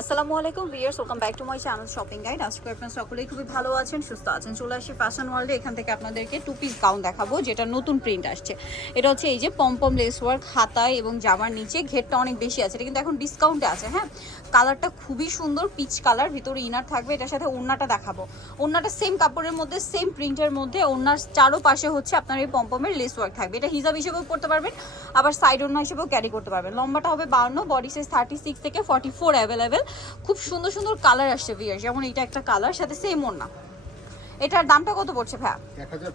আসসালামু আলাইকুম viewers welcome back to my channel shopping guide আজকে আপনারা সকলেই খুবই ভালো আছেন, সুস্থ আছেন, চলে আসি ফ্যাশন ওয়ার্ল্ডে এখান থেকে আপনাদেরকে টু পিস গাউন দেখাবো, যেটা নতুন প্রিন্ট আসছে। এটা হচ্ছে এই যে পম্পম লেস ওয়ার্ক হাতায় এবং জামার নিচে। ঘেরটা অনেক বেশি আছে, এটা কিন্তু এখন ডিসকাউন্টে আছে হ্যাঁ? কালারটা খুবই সুন্দর পিচ কালার ভিতরে ইনার থাকবে, এটার সাথে ওড়নাটা দেখাবো। ওড়নাটা সেম কাপড়ের মধ্যে সেম প্রিন্টের মধ্যে, ওড়নার চারো পাশে হচ্ছে আপনার এই পম্পমের লেস ওয়ার্ক থাকবে। এটা হিসাব হিসেবেও পড়তে পারবেন, আবার সাইড ওড়না হিসেবেও ক্যারি করতে পারবেন। লম্বাটা হবে বাউন্ন বডি সাইজ থার্টি সিক্স থেকে ফর্টি ফোর অ্যাভেলেবেল খুব সুন্দর সুন্দর কালার আসছে ভিয়ার যেমন এটা একটা কালার সাথে সেম ওড়না। এটার দামটা কত পড়ছে হাজার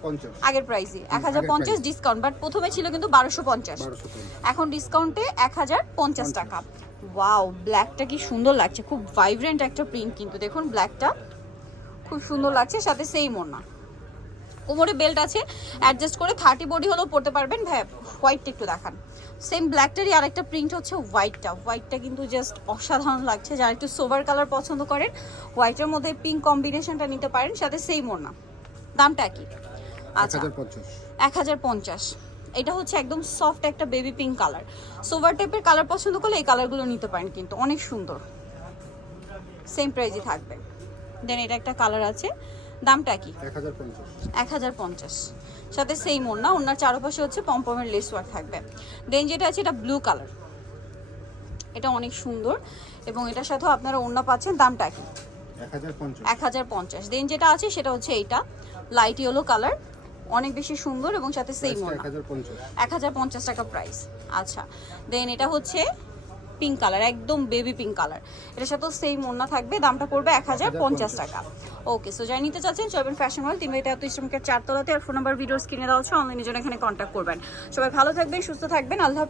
আগের প্রাইসই এক হাজার পঞ্চাশ ডিসকাউন্ট বাট প্রথমে ছিল কিন্তু বারোশো পঞ্চাশ। এখন ডিসকাউন্টে এক হাজার পঞ্চাশ টাকা। ওয়াও ব্ল্যাকটা কি সুন্দর লাগছে। খুব ভাইব্রেন্ট একটা প্রিন্ট কিন্তু। দেখুন ব্ল্যাকটা খুব সুন্দর লাগছে সাথে সেই মোনা কোমরে বেল্ট আছে অ্যাডজাস্ট করে থার্টি বডি হলেও পড়তে পারবেন। ভাই হোয়াইটটা একটু দেখান। সেম ব্ল্যাকটারই আরেকটা প্রিন্ট হচ্ছে হোয়াইটটা হোয়াইটটা কিন্তু জাস্ট অসাধারণ লাগছে। যারা একটু সোভার কালার পছন্দ করেন হোয়াইটের মধ্যে পিঙ্ক কম্বিনেশনটা নিতে পারেন সাথে সেই মোনা দামটা কি আচ্ছা এক হাজার পঞ্চাশ। এটা হচ্ছে একদম সফট একটা বেবি পিঙ্ক কালার সোভার টাইপের কালার পছন্দ করলে এই কালারগুলো নিতে পারেন কিন্তু। অনেক সুন্দর। সেম প্রাইজই থাকবে। দেন এটা একটা কালার আছে। দামটা কি? এক হাজার পঞ্চাশ। সাথে সেই ওড়না ওড়নার চারপাশে হচ্ছে পম্পমের লেস ওয়ার্ক থাকবে। দেন যেটা আছে এটা ব্লু কালার এটা অনেক সুন্দর। এবং এটার সাথেও আপনারা ওড়না পাচ্ছেন দামটা কি? এক হাজার পঞ্চাশ। দেন যেটা আছে সেটা হচ্ছে এইটা লাইট ইয়েলো কালার অনেক বেশি সুন্দর এবং সাথে সেই পঞ্চাশ। এক হাজার পঞ্চাশ টাকা প্রাইস আচ্ছা। দেন এটা হচ্ছে পিঙ্ক কালার একদম বেবি পিঙ্ক কালার এটার সাথেও সেম মোনা থাকবে দামটা পড়বে এক হাজার পঞ্চাশ টাকা। ওকে সো যাই নিতে চাচ্ছেন চলবেন ফ্যাশন হল তিন এটা এত ইসলামকে চারতলাতে আর ফোন নাম্বার ভিডিও কিনে দেওয়া হচ্ছে অনলাইনে জন্য এখানে কন্ট্যাক্ট করবেন। সবাই ভালো থাকবেন সুস্থ থাকবেন আল্লাহ